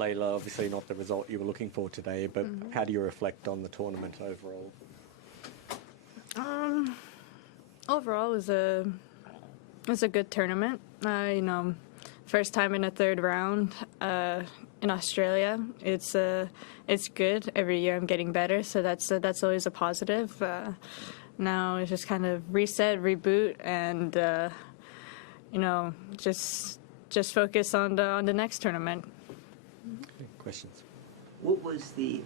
Leylah, obviously not the result you were looking for today, but how do you reflect on the tournament overall? Overall, it was a good tournament. First time in a third round in Australia. It's good. Every year I'm getting better, so that's always a positive. Now it's just kind of reset, reboot, and just focus on the next tournament. Questions? What was the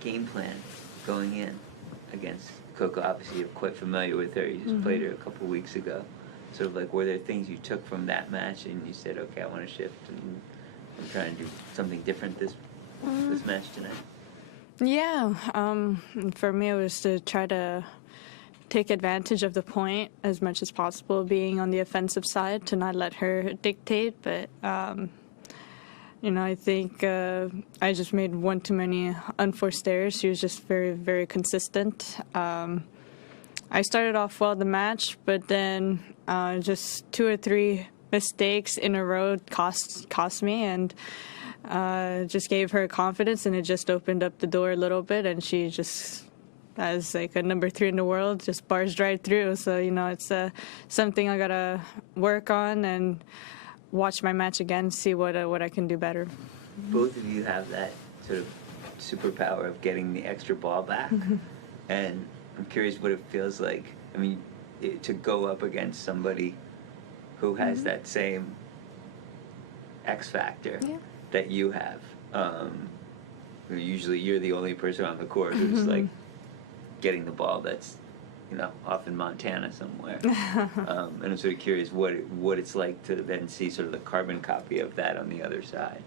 game plan going in against Coco? Obviously, you're quite familiar with her. You just played her a couple weeks ago. Sort of like, were there things you took from that match and you said, okay, I want to shift and I'm trying to do something different this match tonight? Yeah. For me, it was to try to take advantage of the point as much as possible, being on the offensive side, to not let her dictate. But, I think I just made one too many unforced errors. She was just very, very consistent. I started off well the match, but then just 2 or 3 mistakes in a row cost me, and just gave her confidence, and it just opened up the door a little bit, and she just, as like a number 3 in the world, just barged right through. So, it's something I gotta work on and watch my match again, see what I can do better. Both of you have that sort of superpower of getting the extra ball back, and I'm curious what it feels like. I mean, to go up against somebody who has that same X factor that you have. Usually you're the only person on the court who's like getting the ball that's, off in Montana somewhere. And I'm sort of curious what it's like to then see sort of the carbon copy of that on the other side.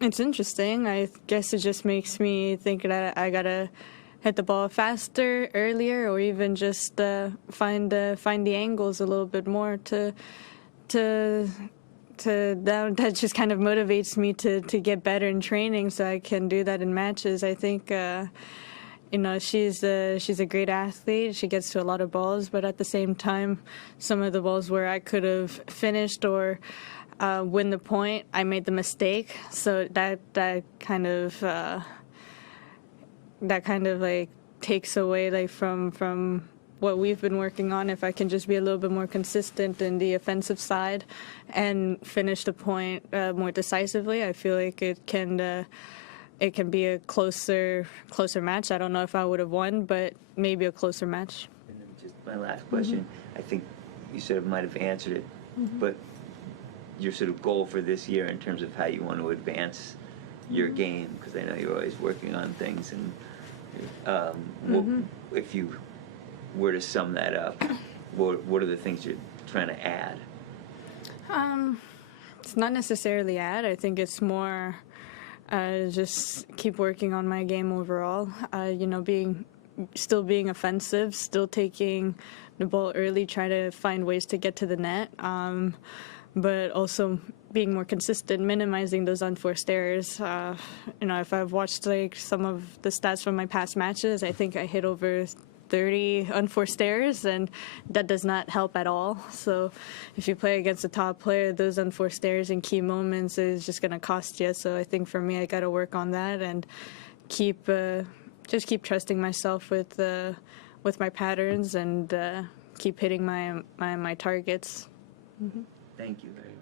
It's interesting. I guess it just makes me think that I gotta hit the ball faster, earlier, or even just find the angles a little bit more that just kind of motivates me to get better in training, so I can do that in matches. I think she's a great athlete. She gets to a lot of balls, but at the same time, some of the balls where I could have finished or win the point, I made the mistake. So that kind of like takes away like from what we've been working on. If I can just be a little bit more consistent in the offensive side and finish the point more decisively, I feel like it can be a closer match. I don't know if I would have won, but maybe a closer match. And then just my last question, I think you sort of might have answered it, but your sort of goal for this year in terms of how you want to advance your game, because I know you're always working on things, and if you were to sum that up, what are the things you're trying to add? It's not necessarily add. I think it's more just keep working on my game overall. Still being offensive, still taking the ball early, try to find ways to get to the net, but also being more consistent, minimizing those unforced errors. If I've watched like some of the stats from my past matches, I think I hit over 30 unforced errors, and that does not help at all. So if you play against a top player, those unforced errors in key moments is just going to cost you. So I think for me, I got to work on that and keep trusting myself with my patterns and keep hitting my targets. Thank you very much.